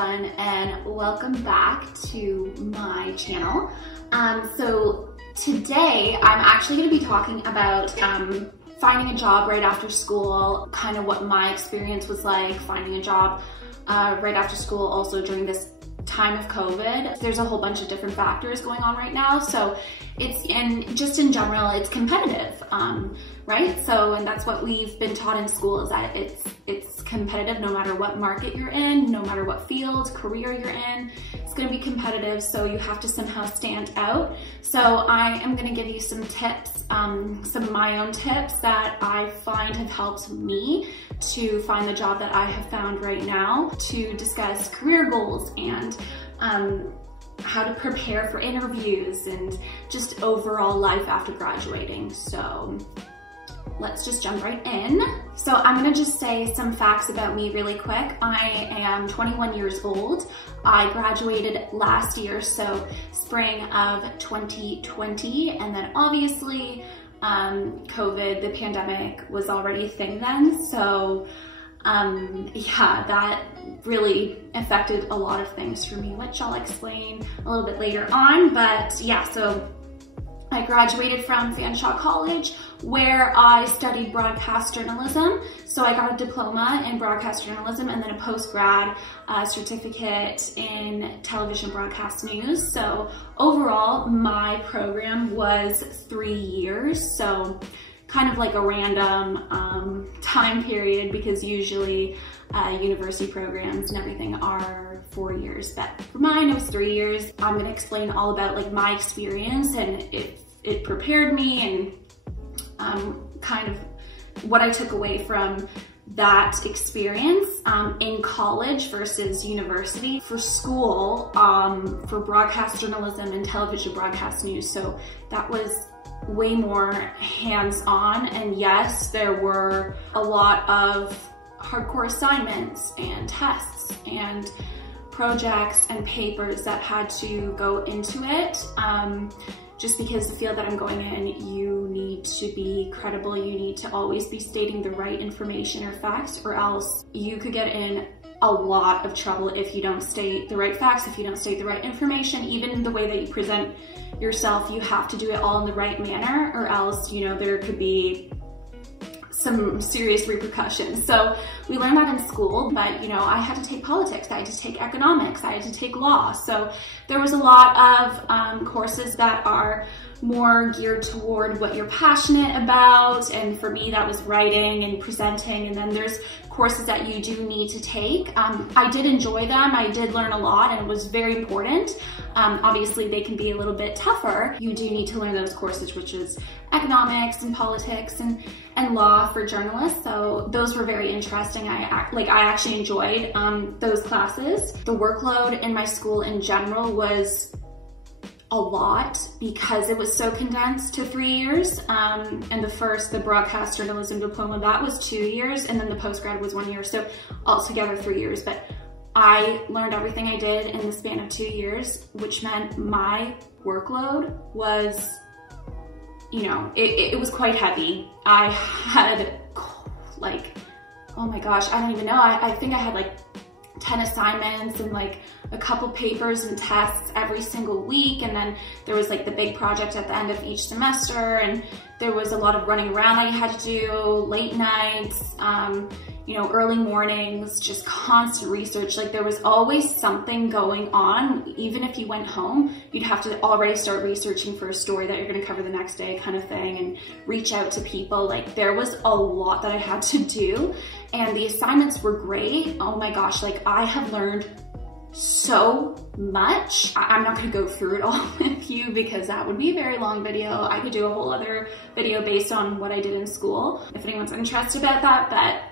everyone, and welcome back to my channel. So today I'm actually going to be talking about finding a job right after school, kind of what my experience was like finding a job right after school, also during this time of COVID. There's a whole bunch of different factors going on right now, so just in general, it's competitive, right? So, and that's what we've been taught in school, is that it's competitive no matter what market you're in, no matter what field, career you're in, it's gonna be competitive, so you have to somehow stand out. So I am gonna give you some tips, some of my own tips that I find have helped me to find the job that I have found right now, to discuss career goals and how to prepare for interviews and just overall life after graduating. So let's just jump right in. So I'm gonna just say some facts about me really quick. I am 21 years old. I graduated last year, so spring of 2020, and then obviously COVID, the pandemic, was already a thing then. So yeah, that really affected a lot of things for me, which I'll explain a little bit later on. But yeah, so I graduated from Fanshawe College, where I studied broadcast journalism. So I got a diploma in broadcast journalism and then a post-grad certificate in television broadcast news. So overall, my program was 3 years. So kind of like a random time period, because usually university programs and everything are 4 years, but for mine it was 3 years. I'm gonna explain all about like my experience and it prepared me, and kind of what I took away from that experience in college versus university. For school, for broadcast journalism and television broadcast news, so that was way more hands-on, and yes, there were a lot of hardcore assignments and tests and projects and papers that had to go into it. Just because the field that I'm going in, you need to be credible, you need to always be stating the right information or facts, or else you could get in a lot of trouble if you don't state the right facts, if you don't state the right information. Even the way that you present yourself, you have to do it all in the right manner, or else, you know, there could be some serious repercussions. So we learned that in school, but you know, I had to take politics, I had to take economics, I had to take law. So there was a lot of courses that are more geared toward what you're passionate about, and for me that was writing and presenting. And then there's courses that you do need to take. I did enjoy them, I did learn a lot, and it was very important. Obviously they can be a little bit tougher. You do need to learn those courses, which is economics and politics and law for journalists. So those were very interesting. I actually enjoyed those classes. The workload in my school in general was a lot because it was so condensed to 3 years. And the broadcast journalism diploma, that was 2 years, and then the postgrad was 1 year. So altogether 3 years. But I learned everything I did in the span of 2 years, which meant my workload was, you know, it was quite heavy. I had like, oh my gosh, I don't even know. I think I had like 10 assignments and like a couple papers and tests every single week. And then there was like the big project at the end of each semester, and there was a lot of running around I had to do, late nights, you know, early mornings, just constant research. Like there was always something going on. Even if you went home, you'd have to already start researching for a story that you're gonna cover the next day, kind of thing, and reach out to people. Like there was a lot that I had to do, and the assignments were great. Oh my gosh, like I have learned so much. I'm not gonna go through it all with you because that would be a very long video. I could do a whole other video based on what I did in school if anyone's interested about that, but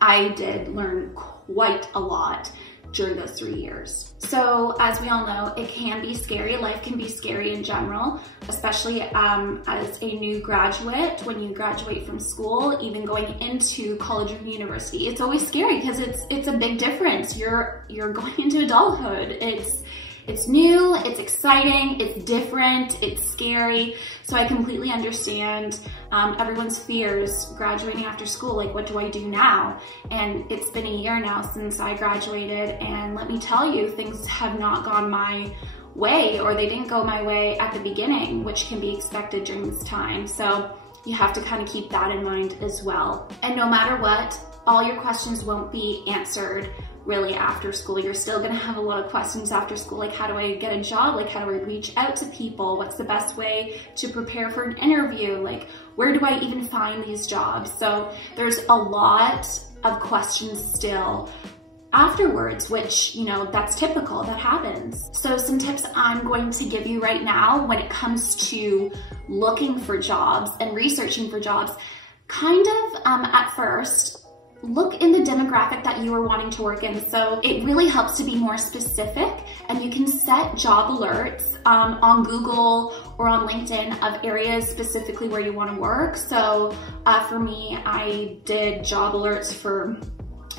I did learn quite a lot during those 3 years. So as we all know, it can be scary. Life can be scary in general, especially as a new graduate. When you graduate from school, even going into college or university, it's always scary because it's a big difference. You're going into adulthood. it's new, it's exciting, it's different, it's scary. So I completely understand everyone's fears graduating after school. Like, what do I do now? And it's been a year now since I graduated, and let me tell you, things have not gone my way, or they didn't go my way at the beginning, which can be expected during this time. So you have to kind of keep that in mind as well. And no matter what, all your questions won't be answered really after school. You're still gonna have a lot of questions after school, like how do I get a job? Like how do I reach out to people? What's the best way to prepare for an interview? Like where do I even find these jobs? So there's a lot of questions still afterwards, which, you know, that's typical, that happens. So some tips I'm going to give you right now when it comes to looking for jobs and researching for jobs, kind of at first, look in the demographic that you are wanting to work in. So it really helps to be more specific, and you can set job alerts on Google or on LinkedIn of areas specifically where you want to work. So for me, I did job alerts for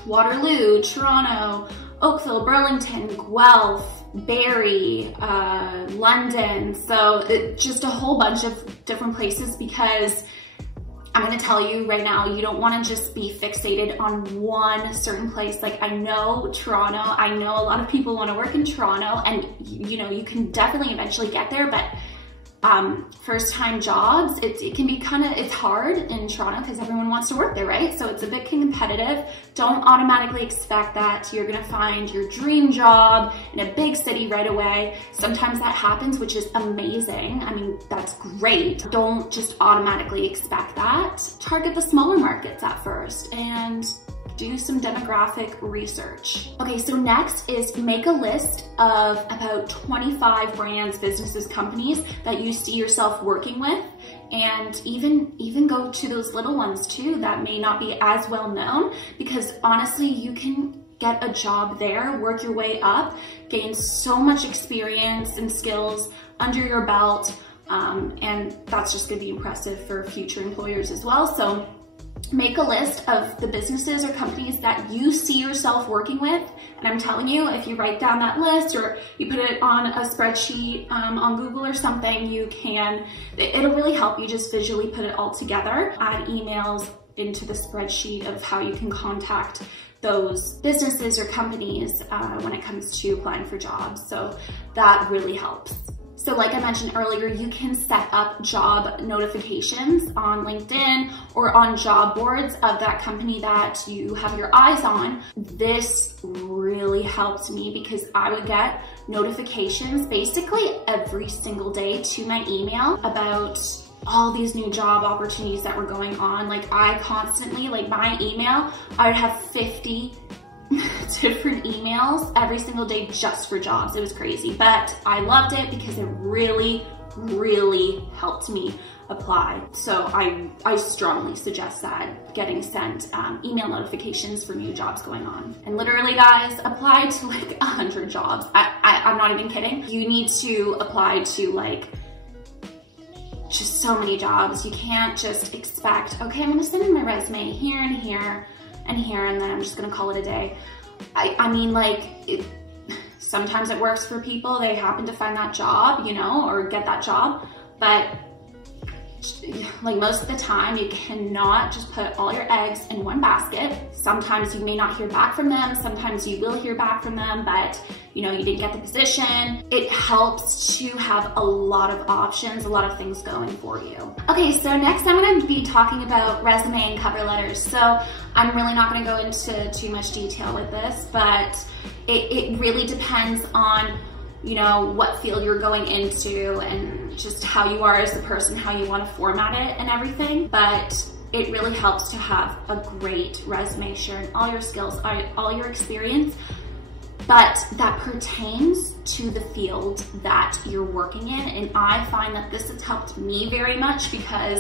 Waterloo, Toronto, Oakville, Burlington, Guelph, Barrie, London. So just a whole bunch of different places, because I'm gonna tell you right now, you don't wanna just be fixated on one certain place. Like I know Toronto, I know a lot of people wanna work in Toronto, and you know, you can definitely eventually get there, but first time jobs, it can be it's hard in Toronto because everyone wants to work there, right? So it's a bit competitive. Don't automatically expect that you're gonna find your dream job in a big city right away. Sometimes that happens, which is amazing. I mean, that's great. Don't just automatically expect that. Target the smaller markets at first and do some demographic research. Okay, so next is make a list of about 25 brands, businesses, companies that you see yourself working with, and even go to those little ones too that may not be as well known, because honestly, you can get a job there, work your way up, gain so much experience and skills under your belt, and that's just gonna be impressive for future employers as well. So make a list of the businesses or companies that you see yourself working with. And I'm telling you, if you write down that list or you put it on a spreadsheet on Google or something, it'll really help you just visually put it all together. Add emails into the spreadsheet of how you can contact those businesses or companies when it comes to applying for jobs. So that really helps. So like I mentioned earlier, you can set up job notifications on LinkedIn or on job boards of that company that you have your eyes on. This really helped me because I would get notifications basically every single day to my email about all these new job opportunities that were going on. Like I constantly, like my email, I would have 50 different emails every single day just for jobs. It was crazy, but I loved it because it really helped me apply. So I strongly suggest that, getting sent email notifications for new jobs going on. And literally guys, apply to like 100 jobs. I'm not even kidding. You need to apply to like just so many jobs. You can't just expect, okay, I'm gonna send in my resume here and here and here, and then I'm just gonna call it a day. I mean, like, sometimes it works for people. They happen to find that job, you know, or get that job, but like most of the time, you cannot just put all your eggs in one basket. Sometimes you may not hear back from them. Sometimes you will hear back from them, but you know, you didn't get the position. It helps to have a lot of options, a lot of things going for you. Okay, so next I'm gonna be talking about resume and cover letters. So I'm really not gonna go into too much detail with this, but it really depends on, you know, what field you're going into and just how you are as a person, how you want to format it and everything. But it really helps to have a great resume sharing all your skills, all your experience, but that pertains to the field that you're working in. And I find that this has helped me very much because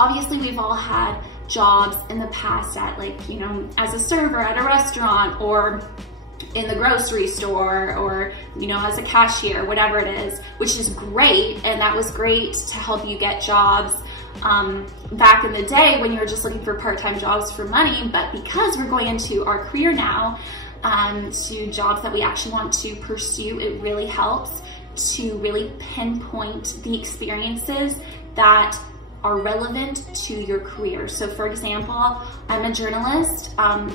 obviously we've all had jobs in the past at, like, you know, as a server at a restaurant or in the grocery store, or, you know, as a cashier, whatever it is, which is great. And that was great to help you get jobs back in the day when you were just looking for part-time jobs for money. But because we're going into our career now, to jobs that we actually want to pursue, it really helps to really pinpoint the experiences that are relevant to your career. So for example, I'm a journalist.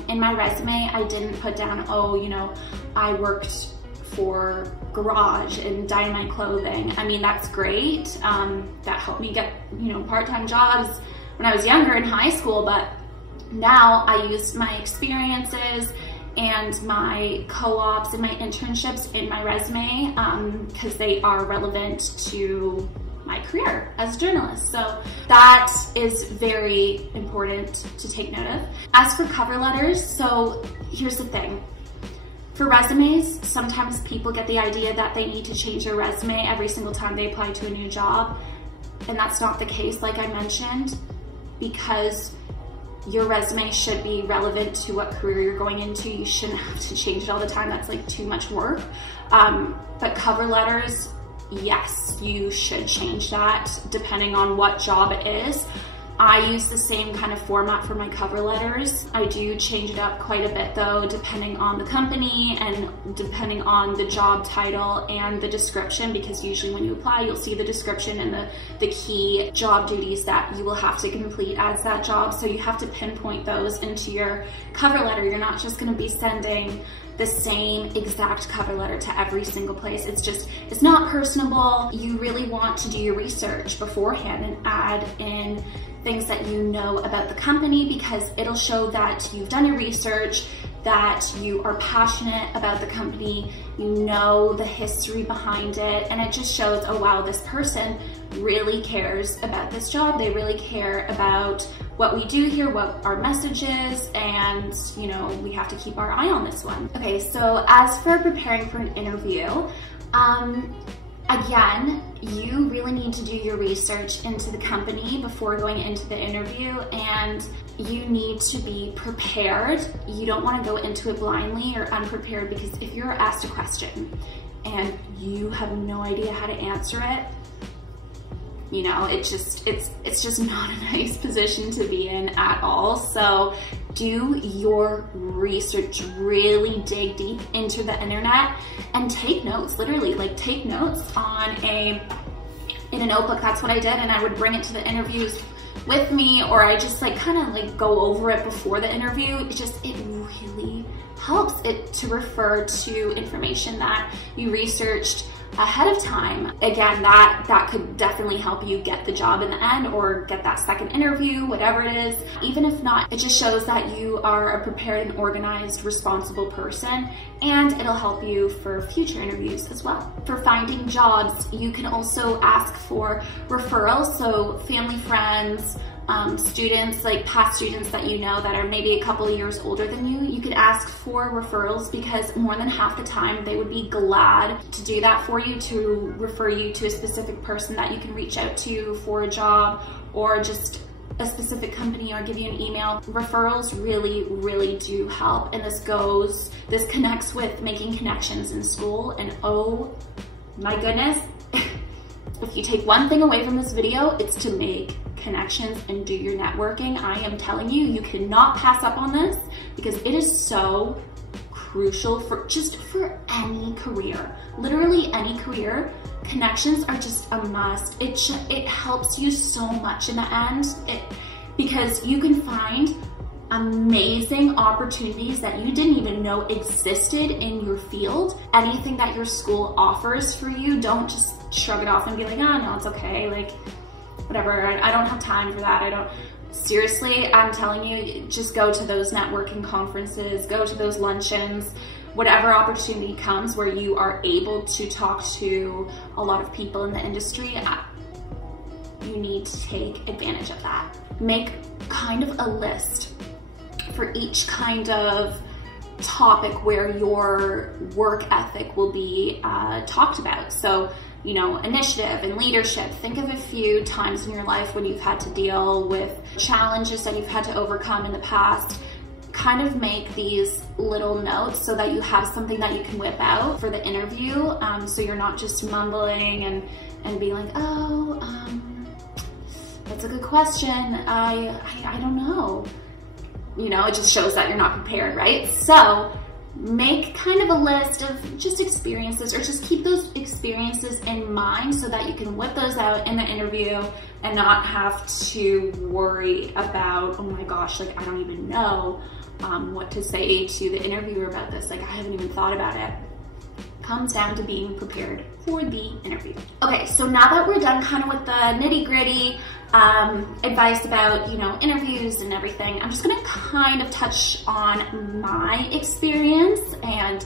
In my resume, I didn't put down, oh, you know, I worked for Garage and Dynamite Clothing. I mean, that's great. That helped me get, you know, part-time jobs when I was younger in high school, but now I used my experiences and my co-ops and my internships in my resume because they are relevant to my career as a journalist. So that is very important to take note of. As for cover letters, so here's the thing. For resumes, sometimes people get the idea that they need to change their resume every single time they apply to a new job. And that's not the case, like I mentioned, because your resume should be relevant to what career you're going into. You shouldn't have to change it all the time. That's like too much work. But cover letters, yes, you should change that depending on what job it is. I use the same kind of format for my cover letters. I do change it up quite a bit though, depending on the company and depending on the job title and the description, because usually when you apply, you'll see the description and the key job duties that you will have to complete as that job. So you have to pinpoint those into your cover letter. You're not just gonna be sending the same exact cover letter to every single place. It's not personable. You really want to do your research beforehand and add in things that you know about the company, because it'll show that you've done your research, that you are passionate about the company, you know the history behind it, and it just shows, oh wow, this person really cares about this job. They really care about what we do here, what our message is, and you know, we have to keep our eye on this one. Okay, so as for preparing for an interview, again, you really need to do your research into the company before going into the interview, and you need to be prepared. You don't want to go into it blindly or unprepared, because if you're asked a question and you have no idea how to answer it, you know, it's just not a nice position to be in at all. So do your research, really dig deep into the internet and take notes, literally, like take notes in a notebook. That's what I did, and I would bring it to the interviews with me, or I just like kind of like go over it before the interview. It really helps it to refer to information that you researched ahead of time. Again, that could definitely help you get the job in the end, or get that second interview, whatever it is. Even if not, it just shows that you are a prepared and organized, responsible person, and it'll help you for future interviews as well. For finding jobs, you can also ask for referrals. So family, friends, students, like past students that you know that are maybe a couple of years older than you, you could ask for referrals, because more than half the time they would be glad to do that for you, to refer you to a specific person that you can reach out to for a job, or just a specific company, or give you an email. Referrals really, really do help, and this connects with making connections in school. And oh my goodness, if you take one thing away from this video, it's to make connections and do your networking. I am telling you, you cannot pass up on this, because it is so crucial for any career, literally any career. Connections are just a must. It helps you so much in the end, because you can find amazing opportunities that you didn't even know existed in your field. Anything that your school offers for you, don't just shrug it off and be like, oh no, it's okay, like whatever, I don't have time for that. Seriously, I'm telling you, just go to those networking conferences, go to those luncheons, whatever opportunity comes where you are able to talk to a lot of people in the industry, you need to take advantage of that. Make kind of a list for each kind of topic where your work ethic will be talked about. So, you know, initiative and leadership. Think of a few times in your life when you've had to deal with challenges that you've had to overcome in the past. Kind of make these little notes so that you have something that you can whip out for the interview. So you're not just mumbling and being like, oh, that's a good question. I don't know. You know, it just shows that you're not prepared, right? So make kind of a list of just experiences, or just keep those experiences in mind so that you can whip those out in the interview and not have to worry about, oh my gosh, like I don't even know what to say to the interviewer about this. Like I haven't even thought about it. Comes down to being prepared for the interview. Okay, so now that we're done kind of with the nitty-gritty advice about, you know, interviews and everything, I'm just gonna kind of touch on my experience and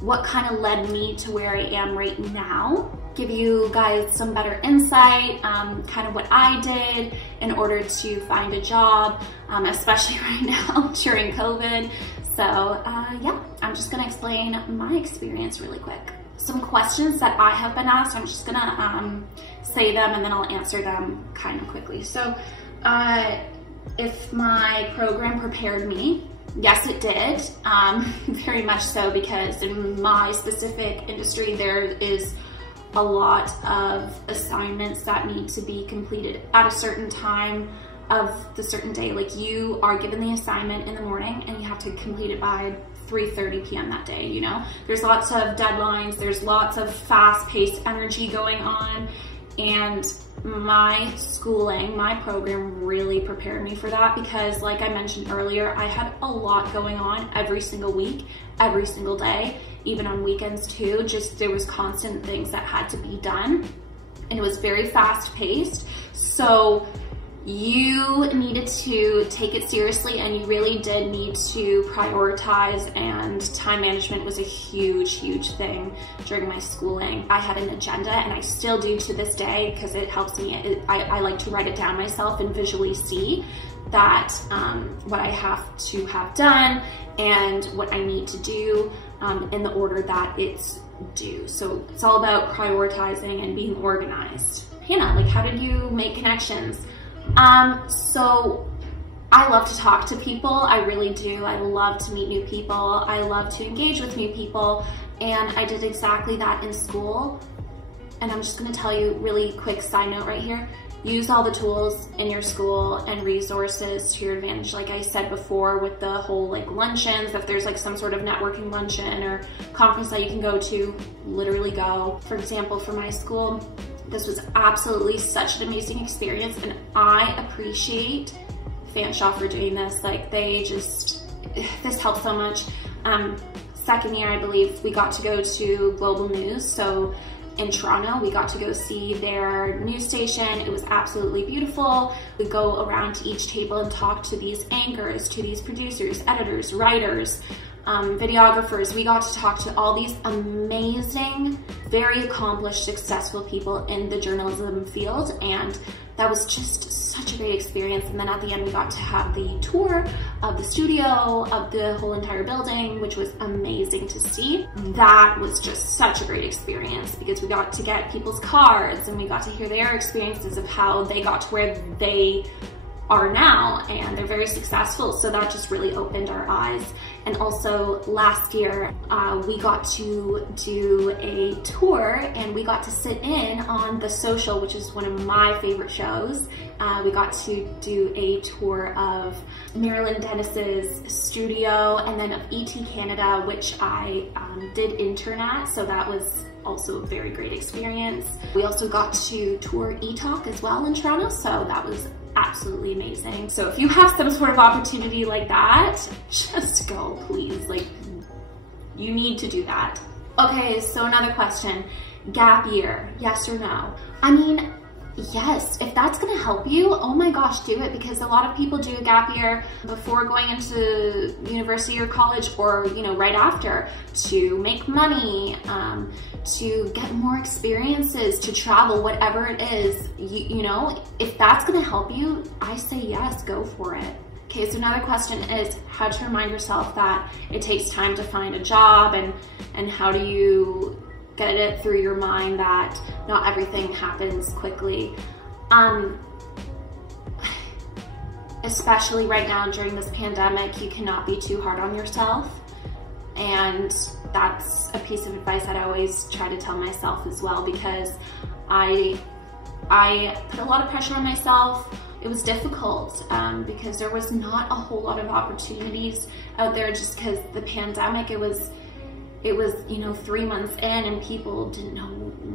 what kind of led me to where I am right now. Give you guys some better insight, kind of what I did in order to find a job, especially right now during COVID. So yeah, I'm just gonna explain my experience really quick. Some questions that I have been asked, I'm just gonna say them and then I'll answer them kind of quickly. So if my program prepared me, yes it did, very much so, because in my specific industry there is a lot of assignments that need to be completed at a certain time of the certain day. Like you are given the assignment in the morning and you have to complete it by 3:30 p.m. that day, you know? There's lots of deadlines, there's lots of fast-paced energy going on, and my schooling, my program really prepared me for that because, like I mentioned earlier, I had a lot going on every single week, every single day, even on weekends too. Just there was constant things that had to be done, and it was very fast-paced. So you needed to take it seriously, and you really did need to prioritize, and time management was a huge, huge thing during my schooling. I had an agenda, and I still do to this day because it helps me. I like to write it down myself and visually see that what I have to have done and what I need to do in the order that it's due. So it's all about prioritizing and being organized. Hannah, like, how did you make connections? So I love to talk to people. I really do. I love to meet new people. I love to engage with new people. And I did exactly that in school. And I'm just going to tell you really quick side note right here. Use all the tools in your school and resources to your advantage. Like I said before, with the whole like luncheons, if there's like some sort of networking luncheon or conference that you can go to, literally go. For example, for my school, this was absolutely such an amazing experience, and I appreciate Fanshawe for doing this. Like this helped so much. Second year, I believe, we got to go to Global News. So in Toronto, we got to go see their news station. It was absolutely beautiful. We go around to each table and talk to these anchors, to these producers, editors, writers, videographers. We got to talk to all these amazing, very accomplished, successful people in the journalism field, and that was just such a great experience. And then at the end, we got to have the tour of the studio, of the whole entire building, which was amazing to see. That was just such a great experience because we got to get people's cards and we got to hear their experiences of how they got to where they are now, and they're very successful. So that just really opened our eyes. And also last year, we got to do a tour and we got to sit in on The Social, which is one of my favorite shows. We got to do a tour of Marilyn Dennis's studio, and then of ET Canada, which I did intern at, so that was also a very great experience. We also got to tour eTalk as well in Toronto, so that was absolutely amazing. So if you have some sort of opportunity like that, just go, please. Like, you need to do that. Okay, so another question. Gap year, yes or no? I mean, yes, if that's gonna help you, oh my gosh, do it, because a lot of people do a gap year before going into university or college, or, you know, right after, to make money, to get more experiences, to travel, whatever it is. You know, if that's gonna help you, I say yes, go for it. Okay, so another question is how to remind yourself that it takes time to find a job, and how do you get it through your mind that not everything happens quickly. Especially right now during this pandemic, you cannot be too hard on yourself. And that's a piece of advice that I always try to tell myself as well, because I put a lot of pressure on myself. it was difficult because there was not a whole lot of opportunities out there just because the pandemic, it was, you know, 3 months in and people didn't know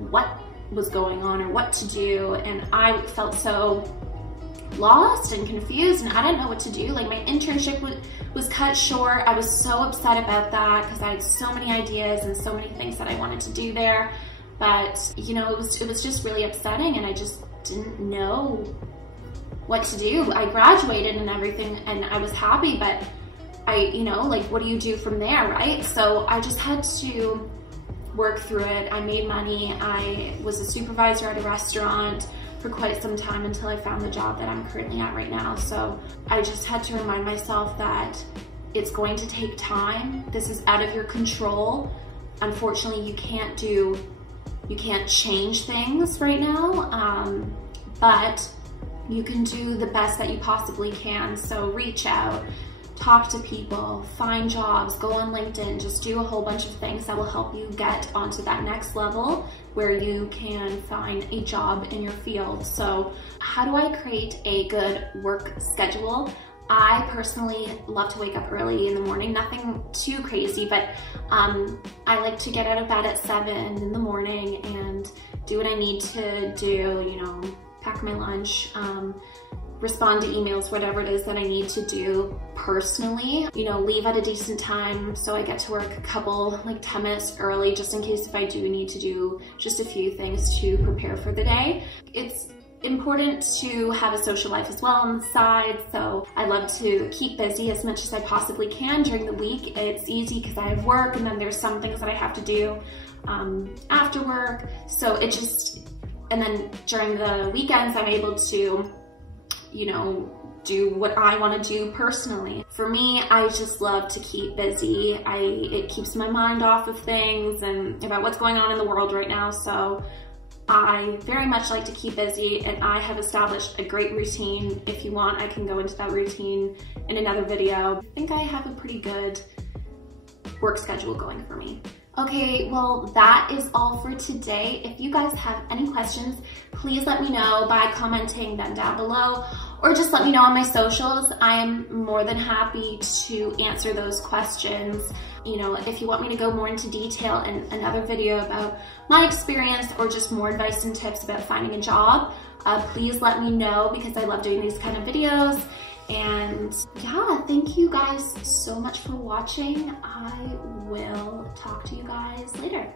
what was going on or what to do. And I felt so lost and confused and I didn't know what to do. Like my internship was cut short. I was so upset about that because I had so many ideas and so many things that I wanted to do there. But you know, it was just really upsetting and I just didn't know what to do. I graduated and everything and I was happy, but you know, like what do you do from there, right? So I just had to work through it. I made money. I was a supervisor at a restaurant for quite some time until I found the job that I'm currently at right now. So I just had to remind myself that it's going to take time. This is out of your control. Unfortunately, you can't change things right now, but you can do the best that you possibly can. So reach out, talk to people, find jobs, go on LinkedIn, just do a whole bunch of things that will help you get onto that next level where you can find a job in your field. So how do I create a good work schedule? I personally love to wake up early in the morning, nothing too crazy, but I like to get out of bed at 7 in the morning and do what I need to do, you know, pack my lunch, respond to emails, whatever it is that I need to do personally, you know, leave at a decent time so I get to work a couple, like 10 minutes early, just in case if I do need to do just a few things to prepare for the day. It's important to have a social life as well on the side, so I love to keep busy as much as I possibly can during the week. It's easy because I have work and then there's some things that I have to do after work, so it just, and then during the weekends I'm able to, you know, do what I want to do personally. For me, I just love to keep busy. It keeps my mind off of things and about what's going on in the world right now, so I very much like to keep busy, and I have established a great routine. If you want, I can go into that routine in another video. I think I have a pretty good work schedule going for me. Okay, well, that is all for today. If you guys have any questions, please let me know by commenting them down below, or just let me know on my socials. I am more than happy to answer those questions. You know, if you want me to go more into detail in another video about my experience or just more advice and tips about finding a job, please let me know because I love doing these kind of videos. And yeah, thank you guys so much for watching. I will talk to you guys later.